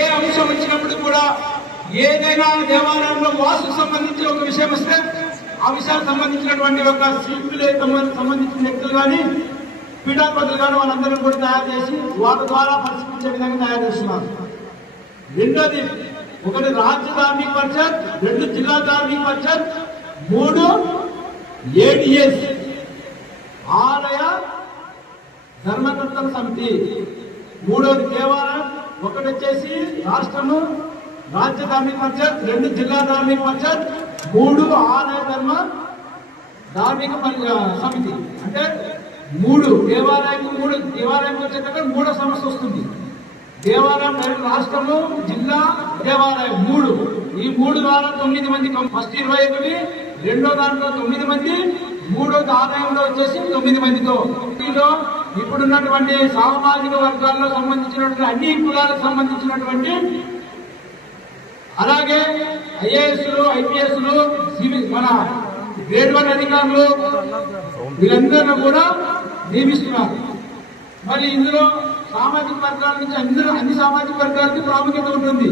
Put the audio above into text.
ఏ అంశం వచ్చినప్పుడు కూడా ఏదైనా దేవాలయంలో వాస్తు సంబంధించిన ఒక విషయం వస్తే ఆ విషయానికి సంబంధించినటువంటి ఒక శిల్పులే సంబంధించిన వ్యక్తులు కానీ పీఠాధిపతులు కానీ వాళ్ళందరూ కూడా తయారు చేసి వాళ్ళ ద్వారా పరిశీలించే విధంగా తయారు చేస్తున్నారు. రెండోది, ఒకటి రాజ్య ధార్మిక పరిషత్, 2 జిల్లా ధార్మిక పరిషత్, 3 ఏడిఎస్ ఆలయ ధర్మకర్తల సమితి, 3వది దేవాలయం, 1 వచ్చేసి రాష్ట్రము రాజ్య ధార్మిక పరిషత్, 2 జిల్లా ధార్మిక పరిషత్, 3 ఆలయ ధార్మిక సమితి. అంటే 3 దేవాలయం వచ్చేటప్పుడు 3వ సమస్య వస్తుంది. దేవాలయం రాష్ట్రము జిల్లా దేవాలయం 3, ఈ 3 ద్వారా 9 మంది, ఫస్ట్ 21, రెండో దాంట్లో 9 మంది, 3వ ఆలయంలో వచ్చేసి 9 మందితో. ఇప్పుడున్నటువంటి సామాజిక వర్గాల్లో సంబంధించినటువంటి అన్ని కులాలకు సంబంధించినటువంటి, అలాగే ఐఏఎస్లు, ఐపీఎస్లు, మన గ్రేడ్ 1 అధికారులు వీరందరూ కూడా నియమిస్తున్నారు. మరి ఇందులో సామాజిక వర్గాల నుంచి అన్ని సామాజిక వర్గాలకి ప్రాముఖ్యత ఉంటుంది.